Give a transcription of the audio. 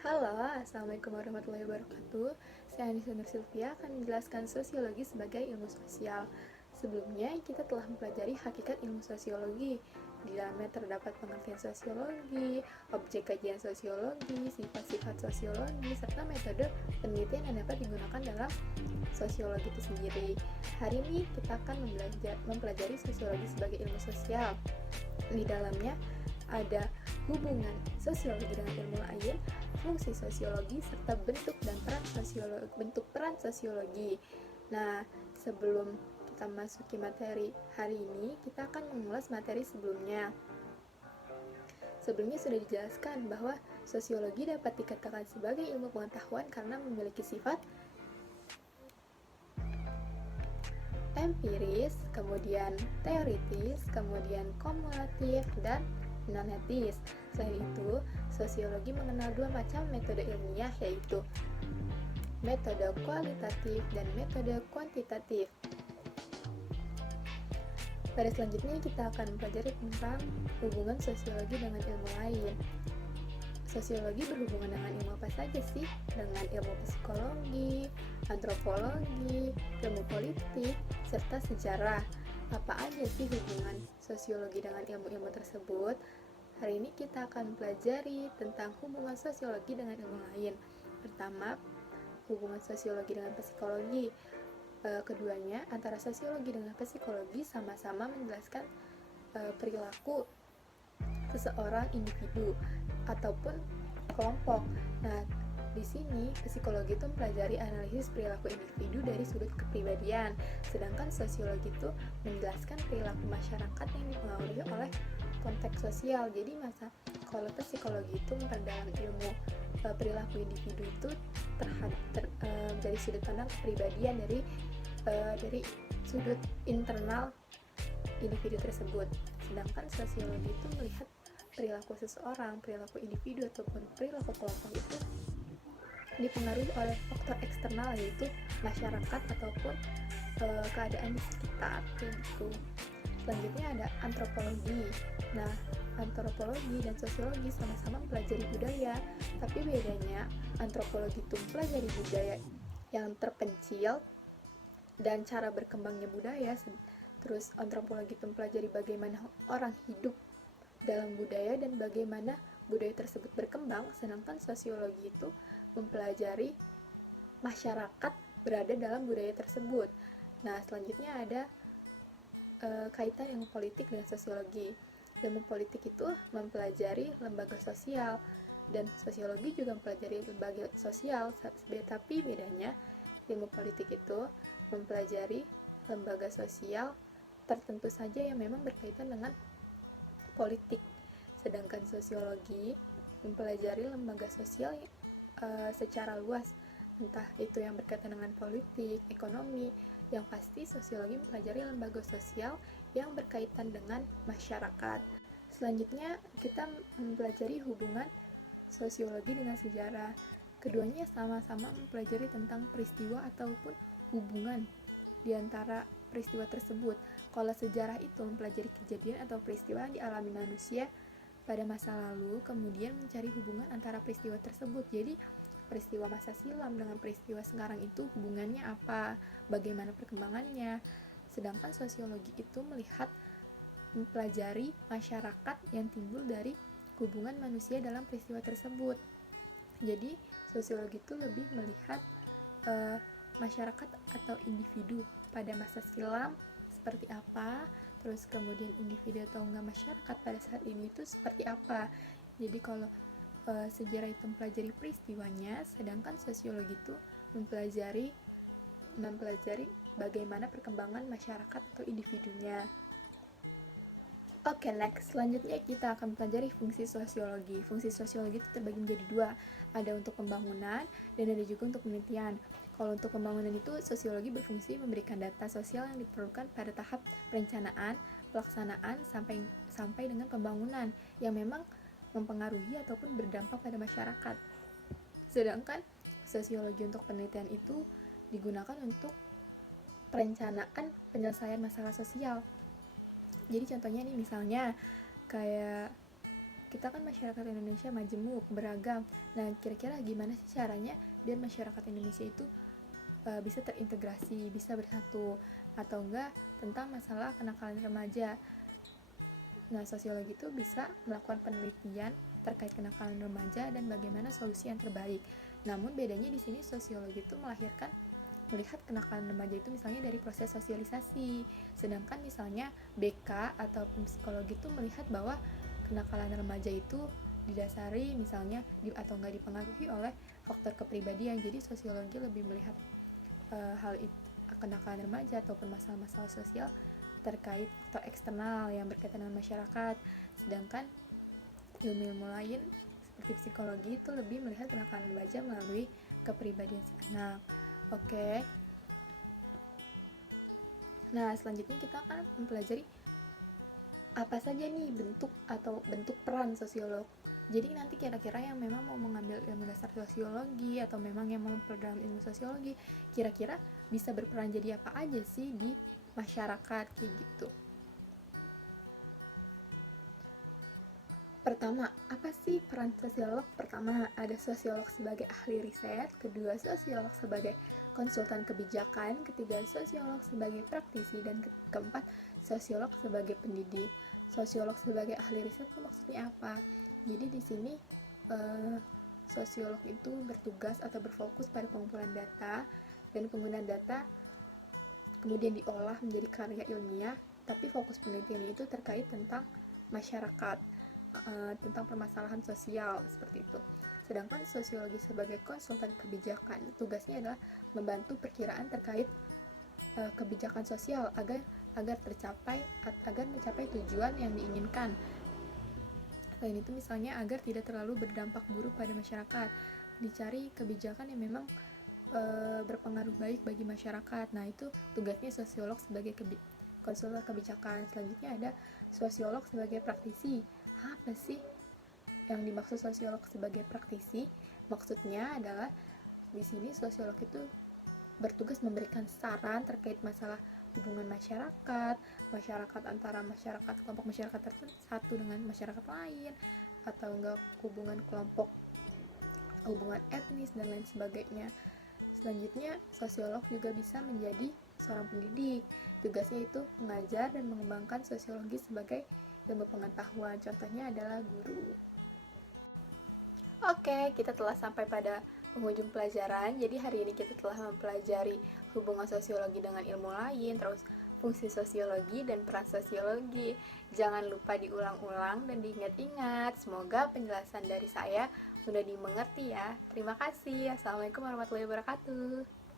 Halo, Assalamualaikum warahmatullahi wabarakatuh. Saya Anissa Nur Sylvia akan menjelaskan sosiologi sebagai ilmu sosial. Sebelumnya, kita telah mempelajari hakikat ilmu sosiologi. Di dalamnya terdapat pengertian sosiologi, objek kajian sosiologi, sifat-sifat sosiologi, serta metode penelitian yang dapat digunakan dalam sosiologi itu sendiri. Hari ini kita akan mempelajari sosiologi sebagai ilmu sosial. Di dalamnya ada hubungan sosiologi dengan ilmu lain, fungsi sosiologi, serta bentuk peran sosiologi. Nah, sebelum kita masuki materi hari ini, kita akan mengulas materi sebelumnya. Sebelumnya sudah dijelaskan bahwa sosiologi dapat dikatakan sebagai ilmu pengetahuan karena memiliki sifat empiris, kemudian teoritis, kemudian kumulatif, dan non-etis. Selain itu, sosiologi mengenal dua macam metode ilmiah, yaitu metode kualitatif dan metode kuantitatif. Pada selanjutnya kita akan mempelajari tentang hubungan sosiologi dengan ilmu lain. Sosiologi berhubungan dengan ilmu apa saja sih? Dengan ilmu psikologi, antropologi, ilmu politik, serta sejarah. Apa aja sih hubungan sosiologi dengan ilmu-ilmu tersebut? Hari ini kita akan mempelajari tentang hubungan sosiologi dengan ilmu lain. Pertama, hubungan sosiologi dengan psikologi. Keduanya, antara sosiologi dengan psikologi sama-sama menjelaskan perilaku seseorang individu ataupun kelompok. Nah, di sini psikologi itu mempelajari analisis perilaku individu dari sudut kepribadian, sedangkan sosiologi itu menjelaskan perilaku masyarakat yang dipengaruhi oleh konteks sosial. Jadi kalau psikologi itu memperdalam ilmu perilaku individu itu dari sudut pandang kepribadian dari sudut internal individu tersebut. Sedangkan sosiologi itu melihat perilaku seseorang, perilaku individu ataupun perilaku kelompok itu dipengaruhi oleh faktor eksternal, yaitu masyarakat ataupun keadaan di sekitar gitu. Selanjutnya ada antropologi. Nah, antropologi dan sosiologi sama-sama mempelajari budaya, tapi bedanya antropologi itu mempelajari budaya yang terpencil dan cara berkembangnya budaya. Terus antropologi itu mempelajari bagaimana orang hidup dalam budaya dan bagaimana budaya tersebut berkembang, sedangkan sosiologi itu mempelajari masyarakat berada dalam budaya tersebut. Nah, selanjutnya ada kaitan ilmu politik dengan sosiologi. Ilmu politik itu mempelajari lembaga sosial dan sosiologi juga mempelajari lembaga sosial, tapi bedanya ilmu politik itu mempelajari lembaga sosial tertentu saja yang memang berkaitan dengan politik, sedangkan sosiologi mempelajari lembaga sosial secara luas, entah itu yang berkaitan dengan politik, ekonomi. Yang pasti sosiologi mempelajari lembaga sosial yang berkaitan dengan masyarakat. Selanjutnya kita mempelajari hubungan sosiologi dengan sejarah. Keduanya sama-sama mempelajari tentang peristiwa ataupun hubungan di antara peristiwa tersebut. Kalau sejarah itu mempelajari kejadian atau peristiwa yang dialami manusia pada masa lalu, kemudian mencari hubungan antara peristiwa tersebut. Jadi peristiwa masa silam dengan peristiwa sekarang itu hubungannya apa, bagaimana perkembangannya. Sedangkan sosiologi itu mempelajari masyarakat yang timbul dari hubungan manusia dalam peristiwa tersebut. Jadi sosiologi itu lebih melihat masyarakat atau individu pada masa silam seperti apa, terus kemudian individu atau enggak masyarakat pada saat ini itu seperti apa. Jadi kalau sejarah itu mempelajari peristiwanya, sedangkan sosiologi itu mempelajari bagaimana perkembangan masyarakat atau individunya. Oke, next. Selanjutnya kita akan mempelajari fungsi sosiologi. Fungsi sosiologi itu terbagi menjadi dua. Ada untuk pembangunan dan ada juga untuk penelitian. Kalau untuk pembangunan itu, sosiologi berfungsi memberikan data sosial yang diperlukan pada tahap perencanaan, pelaksanaan, sampai dengan pembangunan yang memang mempengaruhi ataupun berdampak pada masyarakat. Sedangkan sosiologi untuk penelitian itu digunakan untuk perencanaan penyelesaian masalah sosial. Jadi contohnya nih, misalnya kayak kita kan masyarakat Indonesia majemuk, beragam. Nah, kira-kira gimana sih caranya biar masyarakat Indonesia itu bisa terintegrasi, bisa bersatu, atau enggak tentang masalah kenakalan remaja. Nah, sosiologi itu bisa melakukan penelitian terkait kenakalan remaja dan bagaimana solusi yang terbaik. Namun bedanya di sini sosiologi itu melihat kenakalan remaja itu misalnya dari proses sosialisasi, sedangkan misalnya BK ataupun psikologi itu melihat bahwa kenakalan remaja itu didasari misalnya atau enggak dipengaruhi oleh faktor kepribadian. Jadi sosiologi lebih melihat hal itu, kenakalan remaja ataupun masalah-masalah sosial terkait faktor eksternal yang berkaitan dengan masyarakat, sedangkan ilmu-ilmu lain seperti psikologi itu lebih melihat kenakalan remaja melalui kepribadian si anak. Oke. Nah, selanjutnya kita akan mempelajari apa saja nih bentuk peran sosiolog. Jadi nanti kira-kira yang memang mau mengambil ilmu dasar sosiologi atau memang yang mau memperdalam ilmu sosiologi, kira-kira bisa berperan jadi apa aja sih di masyarakat kayak gitu. Pertama, apa sih peran sosiolog? Pertama, ada sosiolog sebagai ahli riset, kedua sosiolog sebagai konsultan kebijakan, ketiga sosiolog sebagai praktisi, dan keempat sosiolog sebagai pendidik. Sosiolog sebagai ahli riset itu maksudnya apa? Jadi di sini sosiolog itu bertugas atau berfokus pada pengumpulan data dan penggunaan data kemudian diolah menjadi karya ilmiah, tapi fokus penelitian itu terkait tentang masyarakat, tentang permasalahan sosial seperti itu. Sedangkan sosiologi sebagai konsultan kebijakan, tugasnya adalah membantu perkiraan terkait kebijakan sosial agar mencapai tujuan yang diinginkan. Selain itu misalnya agar tidak terlalu berdampak buruk pada masyarakat, dicari kebijakan yang memang berpengaruh baik bagi masyarakat. Nah, itu tugasnya sosiolog sebagai konsultan kebijakan. Selanjutnya ada sosiolog sebagai praktisi. Apa sih yang dimaksud sosiolog sebagai praktisi? Maksudnya adalah di sini sosiolog itu bertugas memberikan saran terkait masalah hubungan masyarakat antara kelompok masyarakat tertentu satu dengan masyarakat lain, atau enggak hubungan etnis dan lain sebagainya. Selanjutnya, sosiolog juga bisa menjadi seorang pendidik. Tugasnya itu mengajar dan mengembangkan sosiologi sebagai ilmu pengetahuan. Contohnya adalah guru. Oke, kita telah sampai pada penghujung pelajaran. Jadi hari ini kita telah mempelajari hubungan sosiologi dengan ilmu lain, terus fungsi sosiologi dan peran sosiologi. Jangan lupa diulang-ulang dan diingat-ingat. Semoga penjelasan dari saya sudah dimengerti ya. Terima kasih. Assalamualaikum warahmatullahi wabarakatuh.